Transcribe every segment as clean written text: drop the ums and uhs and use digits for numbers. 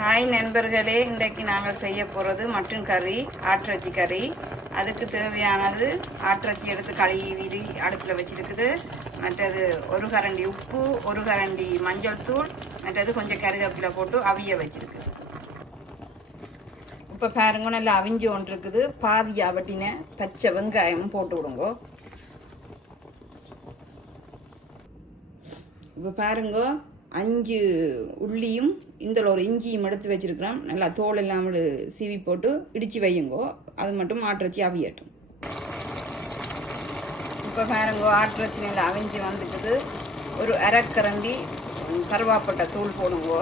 Hi நண்பர்களே, இன்றைக்கு நாங்கள் செய்ய போகிறது மட்டன் கறி, ஆட்டிறைச்சி கறி. அதுக்கு தேவையானது ஆட்டிறைச்சி எடுத்து கழுவி அடுப்பில் வச்சிருக்குது. மற்றது ஒரு கரண்டி உப்பு, ஒரு கரண்டி மஞ்சள் தூள், மற்றது கொஞ்சம் கருவேப்பிலை போட்டு அவிய வச்சிருக்கு. இப்போ பாருங்க, நல்லா அவிஞ்சு ஒன்று இருக்குது. பாதி அவட்டின பச்சை வெங்காயமும் போட்டு விடுங்க. இப்போ பாருங்க, 5 உள்ளியும் இந்த ஒரு இஞ்சியும் எடுத்து வச்சிருக்கிறோம். நல்லா தோல் இல்லாமல் சீவி போட்டு இடித்து வையுங்கோ. அது மட்டும் ஆட்டிறைச்சி அவியட்டும். இப்போ பாருங்க, ஆட்டிறைச்சி நல்லா அவிஞ்சு வந்துக்குது. ஒரு அரைக்கரண்டி கருவாப்பட்டை தூள் போடுங்கோ.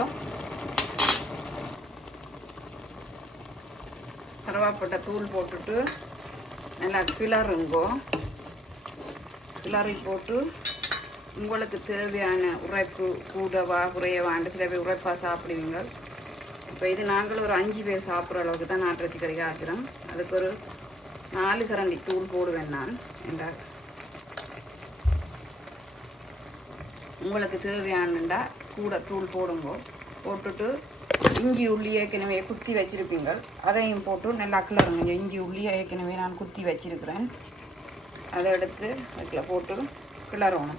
கருவாப்பட்டை தூள் போட்டுட்டு நல்லா கிளறுங்கோ. கிளறி போட்டு உங்களுக்கு தேவையான உரைப்பு கூடவா குறையவாண்டு சில பேர் உரைப்பாக சாப்பிடுவீங்க. இப்போ இது நாங்கள் ஒரு 5 பேர் சாப்பிட்ற அளவுக்கு தான் ஆட்டிறைச்சி கறி காய்ச்சிடும். அதுக்கு ஒரு 4 கரண்டி தூள் போடுவேன் நான். என்றால் உங்களுக்கு தேவையானண்டா கூட தூள் போடுங்கோ. போட்டுட்டு இஞ்சி உள்ளி ஏற்கனவே குத்தி வச்சுருப்பீங்க, அதையும் போட்டு நல்லா கிளறுங்க. இஞ்சி உள்ளி ஏற்கனவே நான் குத்தி வச்சுருக்கிறேன். அதை எடுத்து அதில் போட்டு கிளறணும்.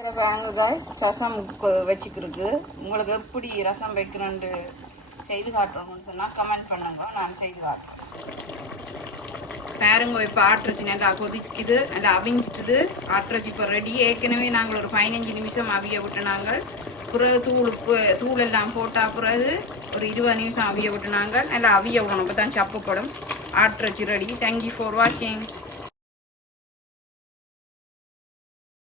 இங்கே வாங்க காய்ஸ், ரசம் வச்சுக்கிருக்கு. உங்களுக்கு எப்படி ரசம் வைக்கிறேன்னு செய்து காட்டுறோம்னு சொன்னால் கமெண்ட் பண்ணுங்க, நான் செய்து காட்டுறேன். பாருங்க, இப்போ ஆட்டிறைச்சி நல்லா கொதிக்குது, நல்லா அவிஞ்சிட்டுது. ஆட்டிறைச்சி இப்போ ரெடி. ஏற்கனவே நாங்கள் ஒரு 15 நிமிஷம் அவிய விட்டுனாங்க. பிறகு தூள் எல்லாம் போட்டால் பிறகு ஒரு 20 நிமிஷம் அவிய விட்டுனாங்க. நல்லா அவிய விடணும், அப்போ தான் சப்பப்படும். ஆட்டிறைச்சி ரெடி. தேங்க்யூ ஃபார் வாட்சிங்.